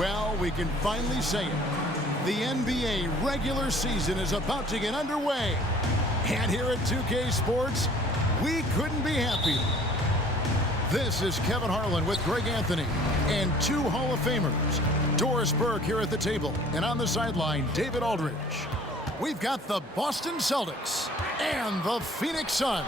Well, we can finally say it. The NBA regular season is about to get underway. And here at 2K Sports, we couldn't be happier. This is Kevin Harlan with Greg Anthony and two Hall of Famers. Doris Burke here at the table, and on the sideline, David Aldridge. We've got the Boston Celtics and the Phoenix Suns.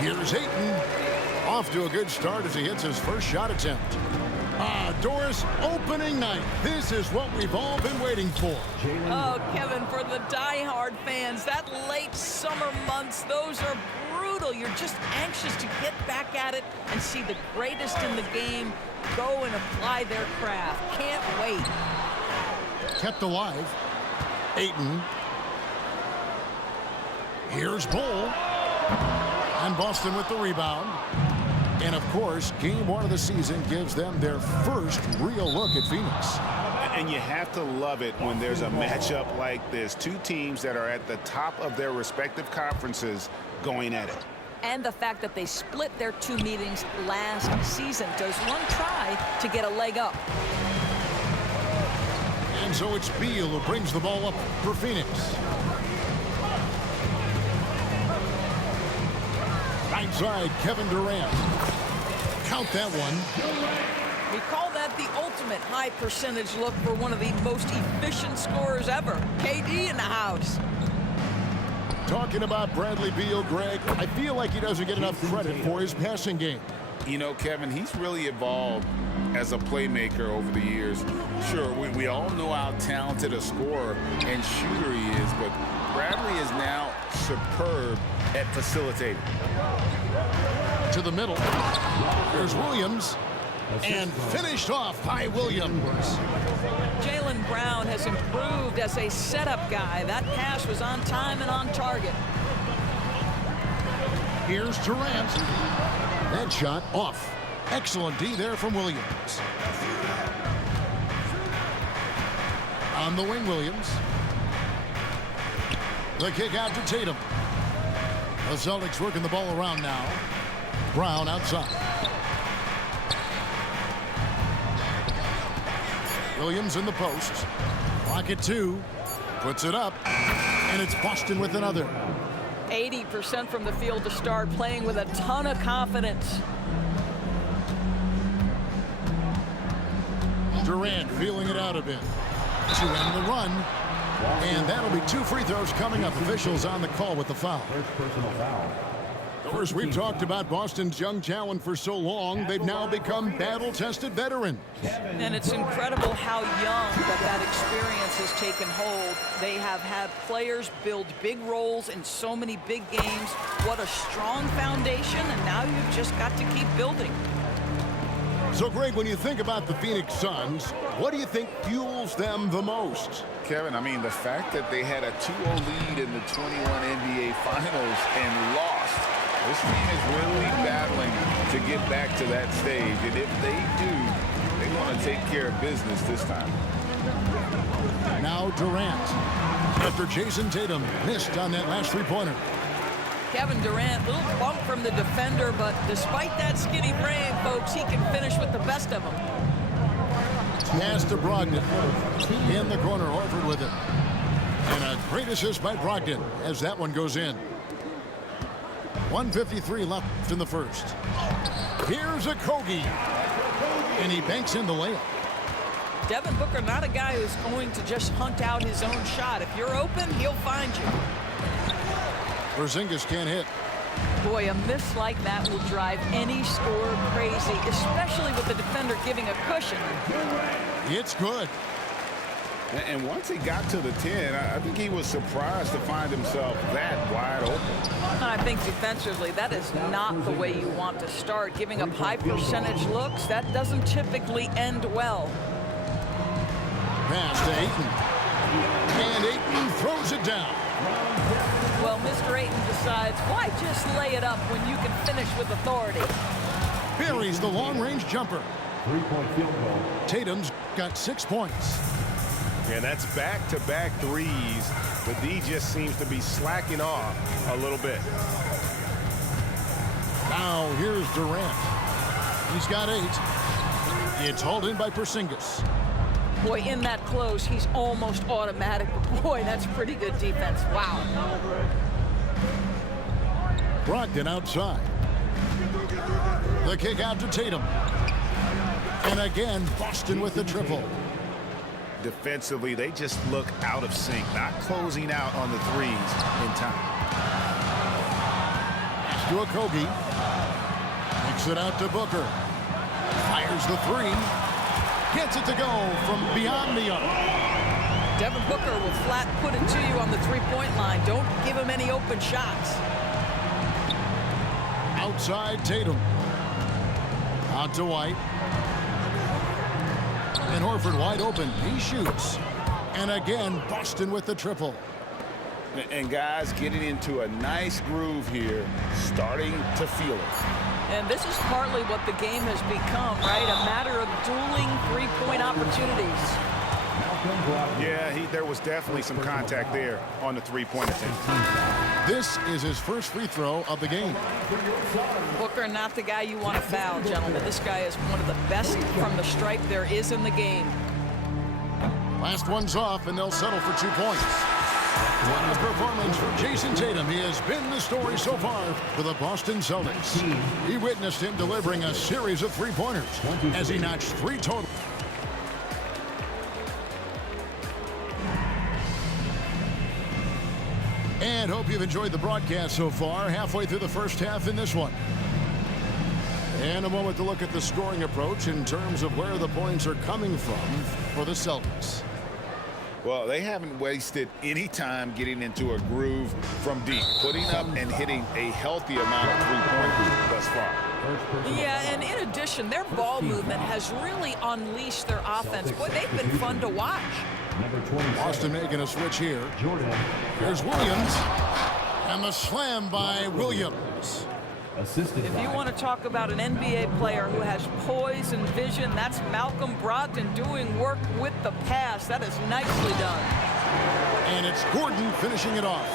Here's Ayton. Off to a good start as he hits his first shot attempt. Doris, opening night. This is what we've all been waiting for. Oh, Kevin, for the die-hard fans, that late summer months, those are brutal. You're just anxious to get back at it and see the greatest in the game go and apply their craft. Can't wait. Kept alive. Ayton. Here's Bull. And Boston with the rebound. And, of course, game one of the season gives them their first real look at Phoenix. And you have to love it when there's a matchup like this. Two teams that are at the top of their respective conferences going at it. And the fact that they split their two meetings last season. Does one try to get a leg up? And so it's Beal who brings the ball up for Phoenix. Right side, Kevin Durant. Count that one. We call that the ultimate high percentage look for one of the most efficient scorers ever. KD in the house. Talking about Bradley Beal, Greg, I feel like he doesn't get enough credit for his passing game. You know, Kevin, he's really evolved as a playmaker over the years. Sure, we all know how talented a scorer and shooter he is, but Bradley is now superb at facilitating. To the middle. There's Williams. And finished off by Williams. Jaylen Brown has improved as a setup guy. That pass was on time and on target. Here's Durant. That shot off. Excellent D there from Williams. On the wing, Williams. The kick out to Tatum. The Celtics working the ball around now. Brown outside. Williams in the post. Pocket two. Puts it up. And it's Boston with another. 80% from the field to start, playing with a ton of confidence. Durant feeling it out a bit. To end the run. And that'll be two free throws coming up. Officials on the call with the foul. First personal foul. Of course, we've talked about Boston's young talent for so long. They've now become battle-tested veterans. And it's incredible how young that experience has taken hold. They have had players build big roles in so many big games. What a strong foundation, and now you've just got to keep building. So, Greg, when you think about the Phoenix Suns, what do you think fuels them the most? Kevin, I mean, the fact that they had a 2-0 lead in the 21 NBA Finals and lost. This team is really battling to get back to that stage. And if they do, they want to take care of business this time. Now Durant. After Jason Tatum missed on that last three-pointer. Kevin Durant, little bump from the defender, but despite that skinny frame, folks, he can finish with the best of them. Pass to Brogdon. In the corner, Horford with it. And a great assist by Brogdon as that one goes in. 1:53 left in the first. Here's a Kogi. And he banks in the layup. Devin Booker, not a guy who's going to just hunt out his own shot. If you're open, he'll find you. Porzingis can't hit. Boy, a miss like that will drive any scorer crazy, especially with the defender giving a cushion. It's good. And once he got to the 10, I think he was surprised to find himself that wide open. I think defensively, that is not the way you want to start. Giving up high percentage looks, that doesn't typically end well. Pass to Ayton. And Ayton throws it down. Well, Mr. Ayton decides, why just lay it up when you can finish with authority? Buries the long-range jumper. Three-point field goal. Tatum's got 6 points. And that's back-to-back threes. The D just seems to be slacking off a little bit. Now here's Durant. He's got 8. It's hauled in by Porzingis. Boy, in that close, he's almost automatic. But boy, that's pretty good defense. Wow. Brogdon outside. The kick out to Tatum. And again, Boston with the triple. Defensively, they just look out of sync, not closing out on the threes in time. To Okogie. Kicks it out to Booker. Fires the three. Gets it to go from beyond the arc. Devin Booker will flat put it to you on the three-point line. Don't give him any open shots. Outside Tatum. Out to White. And Horford wide open. He shoots. And again, Boston with the triple. And guys getting into a nice groove here, starting to feel it. And this is partly what the game has become, right? A matter of dueling three-point opportunities. Yeah, there was definitely some contact there on the three-point attempt. This is his first free throw of the game. Booker, not the guy you want to foul, gentlemen. This guy is one of the best from the stripe there is in the game. Last one's off, and they'll settle for 2 points. What a performance from Jason Tatum. He has been the story so far for the Boston Celtics. He witnessed him delivering a series of three-pointers as he notched 3 total. And hope you've enjoyed the broadcast so far. Halfway through the first half in this one. And a moment to look at the scoring approach in terms of where the points are coming from for the Celtics. Well, they haven't wasted any time getting into a groove from deep, putting up and hitting a healthy amount of three-pointers thus far. Yeah, and in addition, their ball movement has really unleashed their offense. Boy, they've been fun to watch. Boston making a switch here. Here's Williams. And the slam by Williams. If you want to talk about an NBA player who has poise and vision, that's Malcolm Brogdon doing work with the pass. That is nicely done. And it's Gordon finishing it off.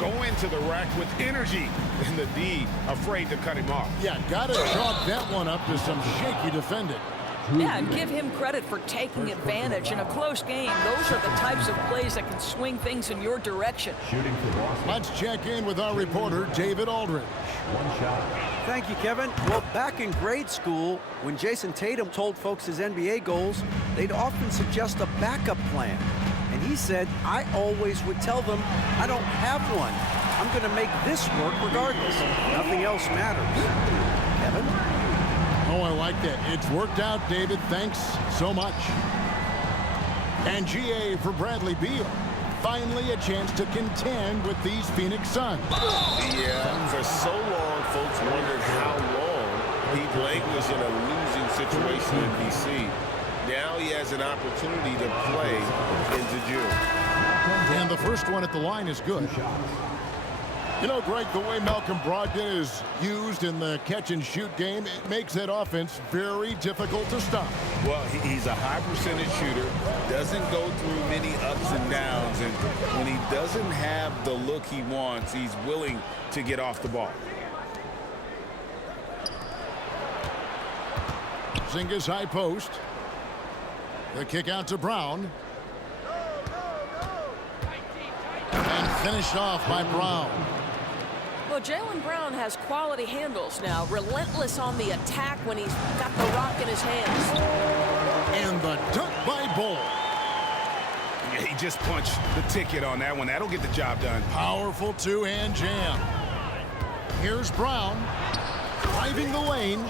Going to the rack with energy, and the D afraid to cut him off. Yeah, got to chalk that one up to some shaky defending. Yeah, and give him credit for taking advantage in a close game. Those are the types of plays that can swing things in your direction. Let's check in with our reporter, David Aldridge. Thank you, Kevin. Well, back in grade school, when Jason Tatum told folks his NBA goals, they'd often suggest a backup plan. And he said, I always would tell them, I don't have one. I'm going to make this work regardless. Nothing else matters. Kevin? Oh, I like that. It's worked out, David. Thanks so much. And GA for Bradley Beal. Finally a chance to contend with these Phoenix Suns. Yeah, for so long, folks wondered how long he'd languished in a losing situation in DC. Now he has an opportunity to play into June. And the first one at the line is good. You know, Greg, the way Malcolm Brogdon is used in the catch-and-shoot game, it makes that offense very difficult to stop. Well, he's a high-percentage shooter, doesn't go through many ups and downs, and when he doesn't have the look he wants, he's willing to get off the ball. Porzingis high post. The kick out to Brown. And finished off by Brown. Well, Jaylen Brown has quality handles now. Relentless on the attack when he's got the rock in his hands. And the dunk by Bull. Yeah, he just punched the ticket on that one. That'll get the job done. Powerful two-hand jam. Here's Brown. Driving the lane.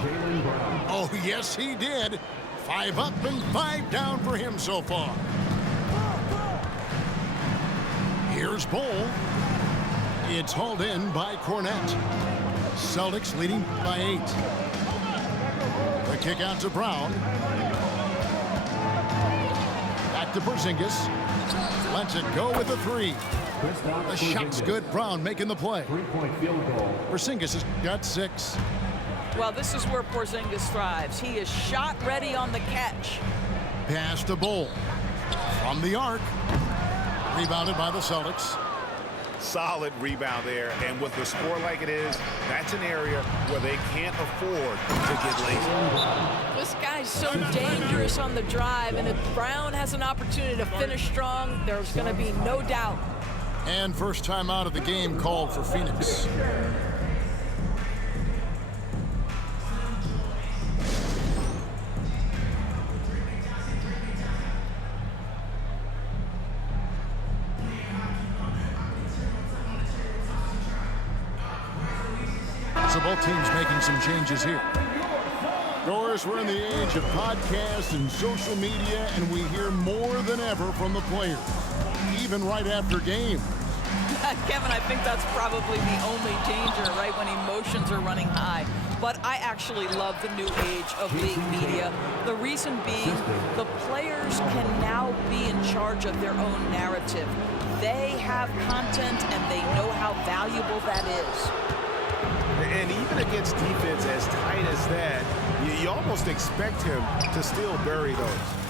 Oh, yes, he did. 5 up and 5 down for him so far. Here's Bull. It's hauled in by Cornette. Celtics leading by 8. The kick out to Brown. Back to Porzingis. Lets it go with a 3. The shot's good. Brown making the play. 3-point field goal. Porzingis has got 6. Well, this is where Porzingis thrives. He is shot ready on the catch. Pass to Bull. From the arc. Rebounded by the Celtics. Solid rebound there, and with the score like it is, that's an area where they can't afford to get lazy. This guy guy's so dangerous on the drive, and if Brown has an opportunity to finish strong, there's going to be no doubt. And first time out of the game called for Phoenix. So both teams making some changes here. Doris, we're in the age of podcasts and social media, and we hear more than ever from the players, even right after games. Kevin, I think that's probably the only danger, right, when emotions are running high. But I actually love the new age of league media. The reason being, the players can now be in charge of their own narrative. They have content, and they know how valuable that is. And even against defense as tight as that, you almost expect him to still bury those.